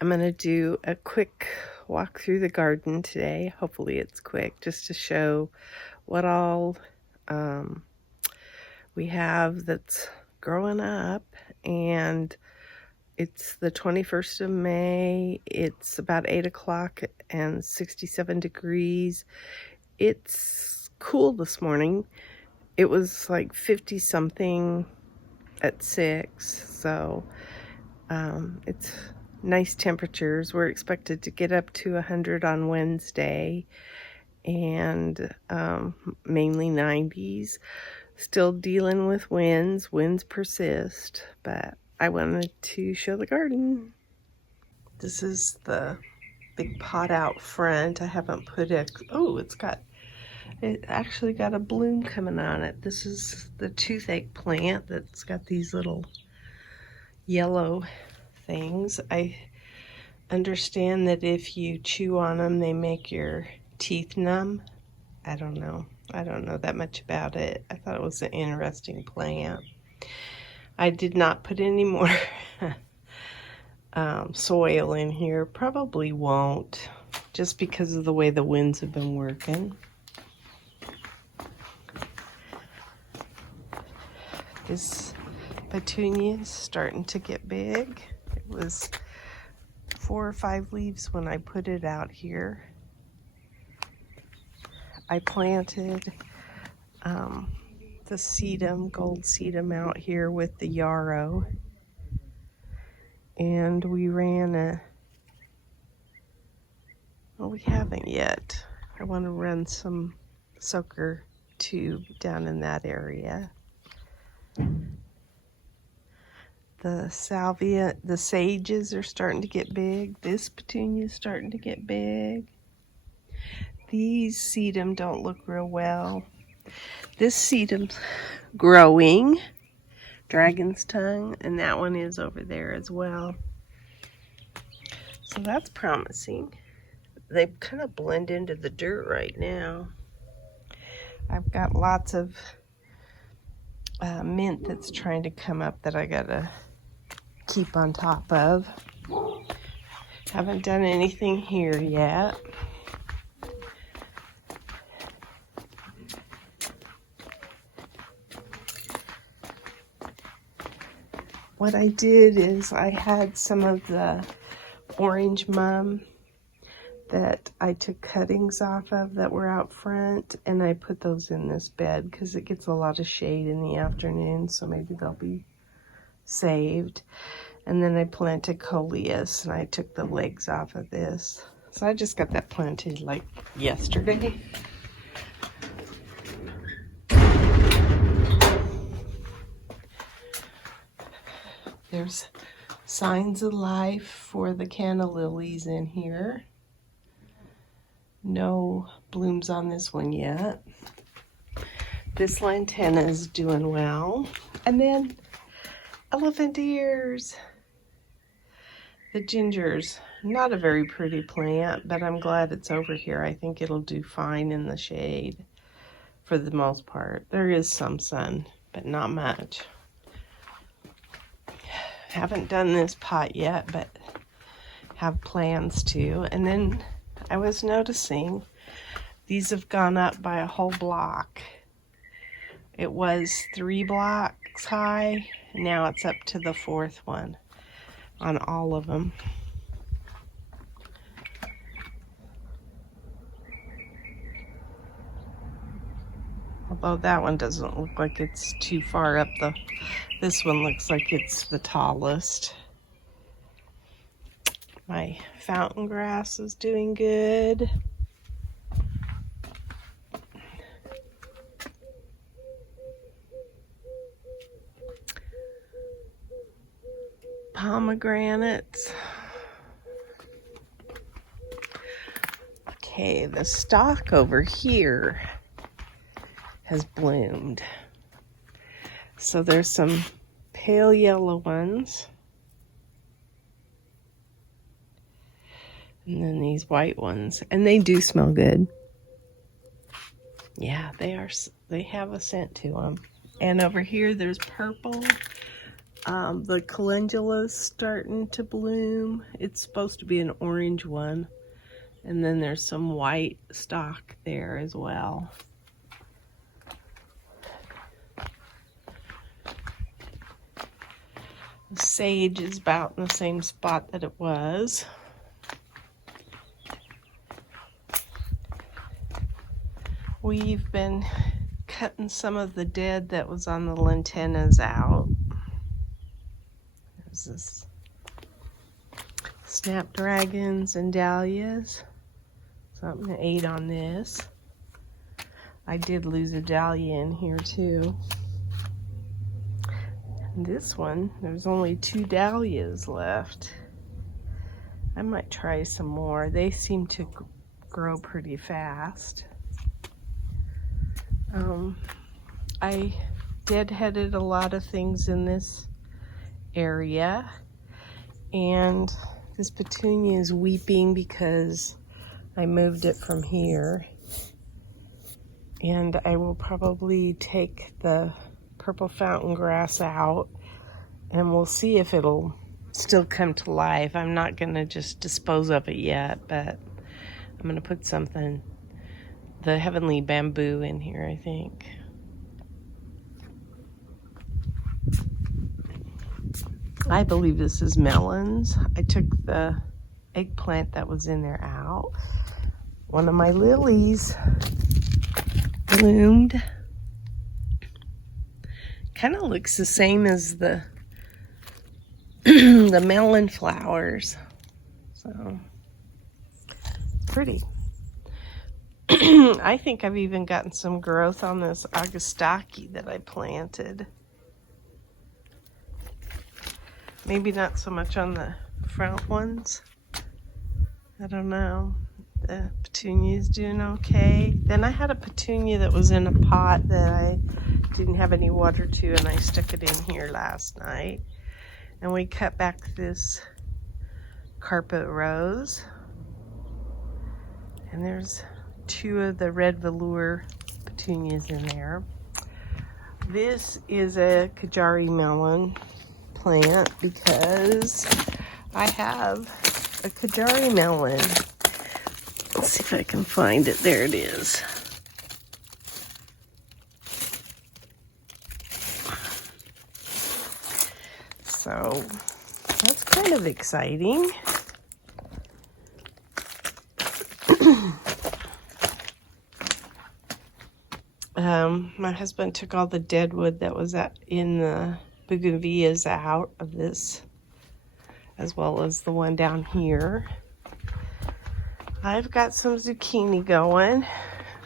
I'm going to do a quick walk through the garden today. Hopefully it's quick, just to show what all we have that's growing up. And it's the 21st of May. It's about 8 o'clock and 67 degrees. It's cool this morning. It was like 50 something at 6, so it's nice temperatures. We're expected to get up to 100 on Wednesday, and mainly 90s. Still dealing with winds. Winds persist, but I wanted to show the garden. This is the big pot out front. I haven't put it. Oh, it actually got a bloom coming on it. This is the toothache plant that's got these little yellow things. I understand that if you chew on them, they make your teeth numb. I don't know that much about it. I thought it was an interesting plant. I did not put any more soil in here. Probably won't, just because of the way the winds have been working. This petunia is starting to get big. It was 4 or 5 leaves when I put it out here. I planted the sedum, gold sedum, out here with the yarrow, and we ran well, we haven't yet. I want to run some soaker tube down in that area. The salvia, the sages are starting to get big. This petunia is starting to get big. These sedum don't look real well. This sedum's growing, dragon's tongue, and that one is over there as well. So that's promising. They kind of blend into the dirt right now. I've got lots of mint that's trying to come up that I gotta keep on top of. Haven't done anything here yet. What I did is I had some of the orange mum that I took cuttings off of that were out front, and I put those in this bed because it gets a lot of shade in the afternoon, so maybe they'll be saved. And then I planted coleus, and I took the legs off of this. So I just got that planted like yesterday. There's signs of life for the canna lilies in here. No blooms on this one yet. This lantana is doing well. And then elephant ears. The gingers. Not a very pretty plant, but I'm glad it's over here. I think it'll do fine in the shade for the most part. There is some sun, but not much. Haven't done this pot yet, but have plans to. And then I was noticing these have gone up by a whole block. It was 3 blocks high. Now it's up to the 4th one on all of them. Although that one doesn't look like it's too far up this one looks like it's the tallest. My fountain grass is doing good. Pomegranates. Okay, the stalk over here has bloomed. So there's some pale yellow ones. And then these white ones. And they do smell good. Yeah, they have a scent to them. And over here there's purple. The calendula's starting to bloom. It's supposed to be an orange one. And then there's some white stalk there as well. The sage is about in the same spot that it was. We've been cutting some of the dead that was on the lentenas out. There's this snapdragons and dahlias. Something to ate on this. I did lose a dahlia in here too. And this one, there's only 2 dahlias left. I might try some more. They seem to grow pretty fast. I deadheaded a lot of things in this area, and this petunia is weeping because I moved it from here, and I will probably take the purple fountain grass out and we'll see if it'll still come to life. I'm not gonna just dispose of it yet, but I'm gonna put something, the heavenly bamboo in here, I think. I believe this is melons. I took the eggplant that was in there out. One of my lilies bloomed. Kind of looks the same as the the melon flowers. So pretty. I think I've even gotten some growth on this Augustaki that I planted. Maybe not so much on the front ones. I don't know. The petunia's doing okay. Then I had a petunia that was in a pot that I didn't have any water to, and I stuck it in here last night. And we cut back this carpet rose. And there's 2 of the red velour petunias in there. This is a Kajari melon plant because I have a Kajari melon. Let's see if I can find it. There it is. So that's kind of exciting. My husband took all the dead wood that was in the bougainvilleas out of this, as well as the one down here. I've got some zucchini going.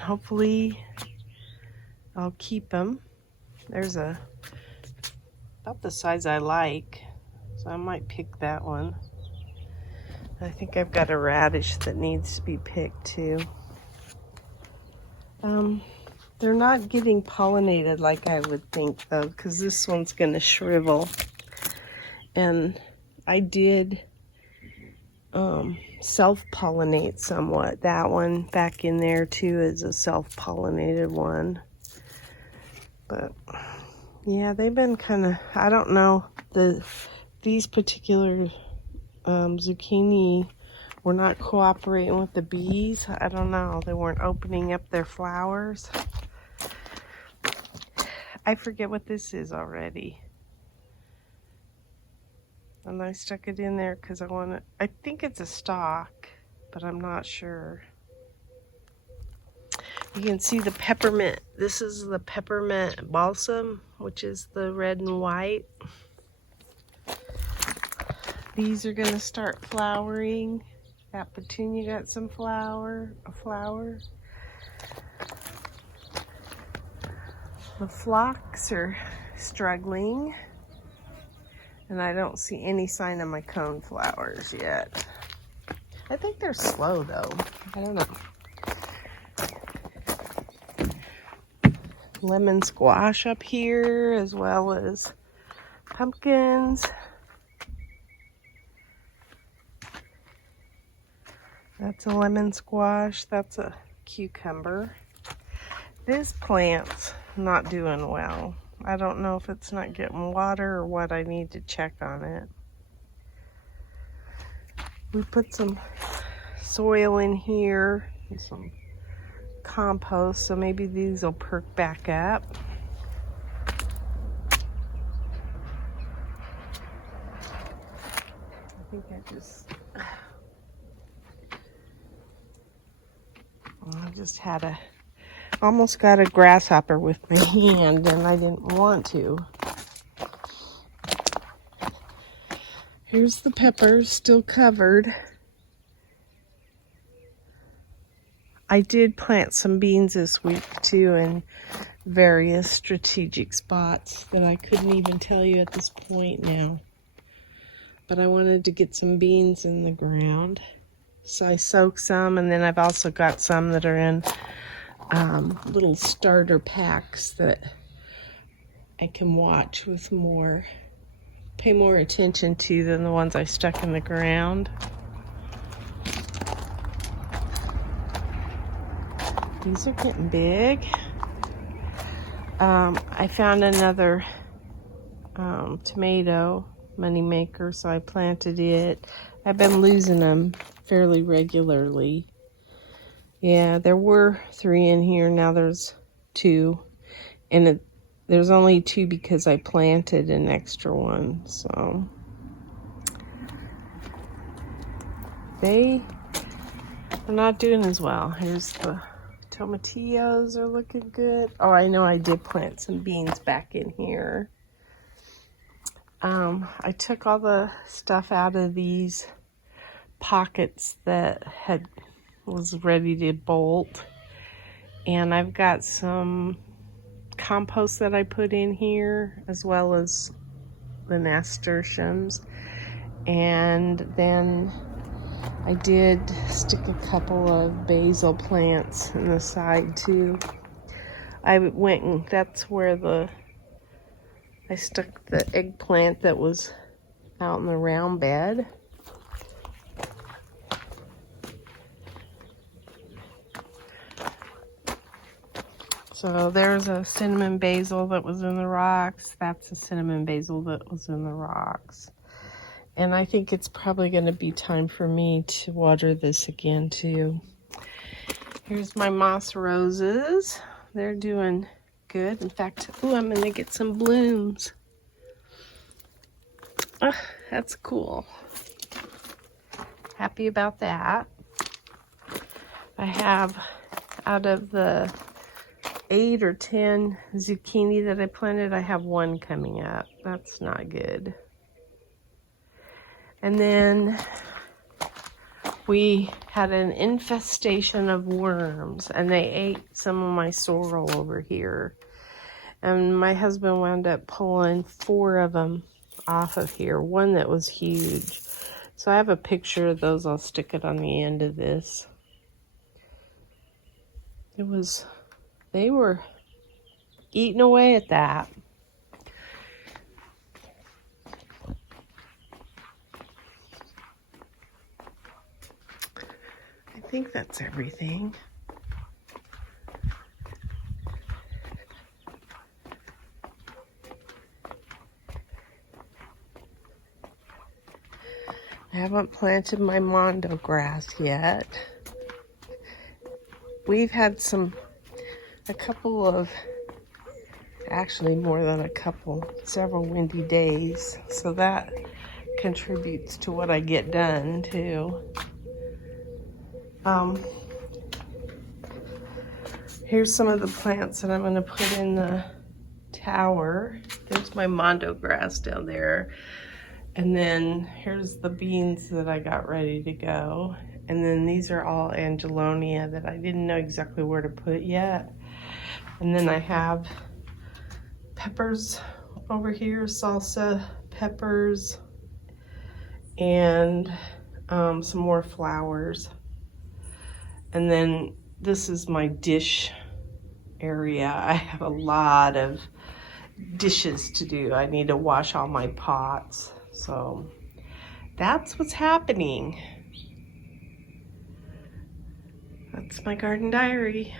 Hopefully I'll keep them. There's about the size I like, so I might pick that one. I think I've got a radish that needs to be picked too. They're not getting pollinated like I would think though, because this one's gonna shrivel. And I did self-pollinate somewhat. That one back in there too is a self-pollinated one. But yeah, they've been kind of, I don't know, these particular zucchini were not cooperating with the bees. I don't know, they weren't opening up their flowers. I forget what this is already. And I stuck it in there because I think it's a stalk, but I'm not sure. You can see the peppermint. This is the peppermint balsam, which is the red and white. These are gonna start flowering. That petunia got some flower. The phlox are struggling. And I don't see any sign of my cone flowers yet. I think they're slow though. I don't know. Lemon squash up here, as well as pumpkins. That's a lemon squash. That's a cucumber. This plant's not doing well. I don't know if it's not getting water or what. I need to check on it. We put some soil in here and some compost, so maybe these will perk back up. I think I just had almost got a grasshopper with my hand and I didn't want to. Here's the peppers still covered. I did plant some beans this week too in various strategic spots that I couldn't even tell you at this point now. But I wanted to get some beans in the ground. So I soaked some, and then I've also got some that are in little starter packs that I can watch with pay more attention to than the ones I stuck in the ground. These are getting big. I found another tomato moneymaker, so I planted it. I've been losing them fairly regularly. Yeah, there were 3 in here. Now there's 2. And there's only 2 because I planted an extra one. So they are not doing as well. Here's the tomatillos are looking good. Oh, I know I did plant some beans back in here. I took all the stuff out of these pockets that was ready to bolt, and I've got some compost that I put in here as well as the nasturtiums, and then I did stick a couple of basil plants in the side too. I went and that's where I stuck the eggplant that was out in the round bed. So there's a cinnamon basil that was in the rocks. That's a cinnamon basil that was in the rocks. And I think it's probably going to be time for me to water this again too. Here's my moss roses. They're doing good. In fact, I'm going to get some blooms. Oh, that's cool. Happy about that. I have, out of the 8 or 10 zucchini that I planted, I have 1 coming up. That's not good. And then we had an infestation of worms, and they ate some of my sorrel over here. And my husband wound up pulling 4 of them off of here, one that was huge. So I have a picture of those. I'll stick it on the end of this. They were eating away at that. I think that's everything. I haven't planted my mondo grass yet. We've had a couple of, actually more than a couple, several windy days. So that contributes to what I get done too. Here's some of the plants that I'm going to put in the tower. There's my mondo grass down there. And then here's the beans that I got ready to go. And then these are all angelonia that I didn't know exactly where to put yet. And then I have peppers over here, salsa peppers, and some more flowers. And then this is my dish area. I have a lot of dishes to do. I need to wash all my pots. So that's what's happening. That's my garden diary.